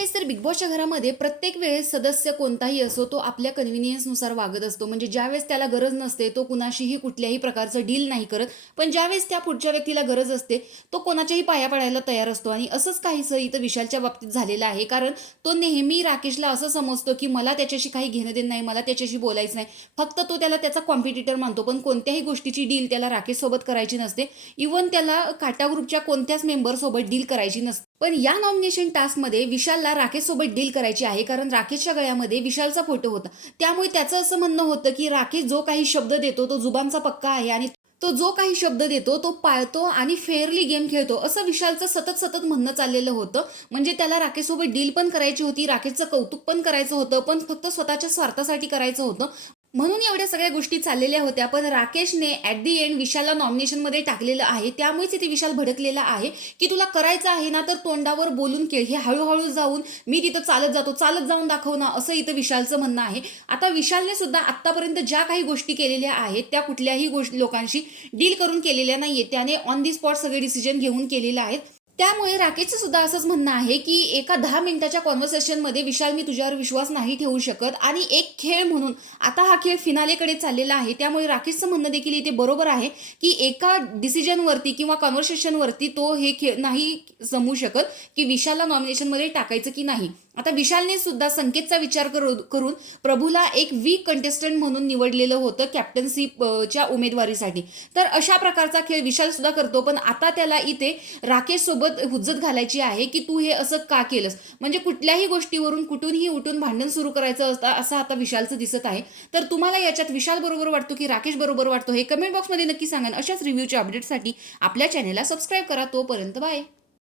काहीच तर बिग बॉसच्या घरामध्ये प्रत्येक वेळेस सदस्य कोणताही असो तो आपल्या कन्व्हिनियन्सनुसार वागत असतो. म्हणजे ज्यावेळेस त्याला गरज नसते तो कुणाशीही कुठल्याही प्रकारचं डील नाही करत. पण ज्यावेळेस त्या पुढच्या व्यक्तीला गरज असते तो कोणाच्याही पाया पडायला तयार असतो. आणि असंच काहीसं इथं विशालच्या बाबतीत झालेलं आहे. कारण तो नेहमी राकेशला असं समजतो की मला त्याच्याशी काही घेणं देणं नाही, मला त्याच्याशी बोलायचं नाही. फक्त तो त्याला त्याचा कॉम्पिटिटर मानतो. पण कोणत्याही गोष्टीची डील त्याला राकेशसोबत करायची नसते. इव्हन त्याला काटा ग्रुपच्या कोणत्याच मेंबरसोबत डील करायची नसते. पण या नॉमिनेशन टास्कमध्ये विशालला राकेशसोबत डील करायची आहे. कारण राकेशच्या गळ्यामध्ये विशालचा फोटो होता. त्यामुळे त्याचं असं म्हणणं होतं की राकेश जो काही शब्द देतो तो जुबानचा पक्का आहे आणि तो जो काही शब्द देतो तो पाळतो आणि फेअरली गेम खेळतो, असं विशालचं सतत सतत म्हणणं चाललेलं होतं. म्हणजे त्याला राकेशसोबत डील पण करायची होती, राकेशचं कौतुक पण करायचं होतं, पण फक्त स्वतःच्या स्वार्थासाठी करायचं होतं. म्हणून एवढ्या सगळ्या गोष्टी चाललेल्या होत्या. पण राकेशने ॲट दी एंड विशालला नॉमिनेशनमध्ये टाकलेलं आहे. त्यामुळेच इथे विशाल भडकलेला आहे की तुला करायचं आहे ना तर तोंडावर बोलून खेळ. हे हळूहळू जाऊन मी तिथं चालत जातो, चालत जाऊन दाखव ना, असं इथं विशालचं म्हणणं आहे. आता विशालने सुद्धा आत्तापर्यंत ज्या काही गोष्टी केलेल्या आहेत त्या कुठल्याही लोकांशी डील करून केलेल्या नाहीये. त्याने ऑन दी स्पॉट सगळे डिसिजन घेऊन केलेले आहेत. त्यामुळे राकेशचं सुद्धा असंच म्हणणं आहे की एका 10 मिनिटाच्या कॉन्व्हर्सेशनमध्ये विशाल मी तुझ्यावर विश्वास नाही ठेवू शकत. आणि एक खेळ म्हणून आता हा खेळ फिनालेकडे चाललेला आहे. त्यामुळे राकेशचं म्हणणं देखील इथे बरोबर आहे की एका डिसिजनवरती किंवा कॉन्व्हर्सेशनवरती तो हे खेळ नाही जमू शकत की विशालला नॉमिनेशनमध्ये टाकायचं की नाही. आता विशालने सुद्धा संकेतचा विचार करून प्रभूला एक वीक कंटेस्टंट म्हणून निवडलेलं होतं कॅप्टन्सीच्या उमेदवारीसाठी. तर अशा प्रकारचा खेळ विशाल सुद्धा करतो. पण आता त्याला इथे राकेश सोबत हुज्जत घालायची आहे की तू हे असं का केलंस. म्हणजे कुठल्याही गोष्टीवरून कुठूनही उठून भांडण सुरू करायचं असं आता विशालचं दिसत आहे. तर तुम्हाला याच्यात विशाल बरोबर वाटतो की राकेश बरोबर वाटतो हे कमेंट बॉक्समध्ये नक्की सांगा. अशाच रिव्ह्यूच्या अपडेटसाठी आपल्या चॅनेलला सबस्क्राईब करा. तोपर्यंत बाय.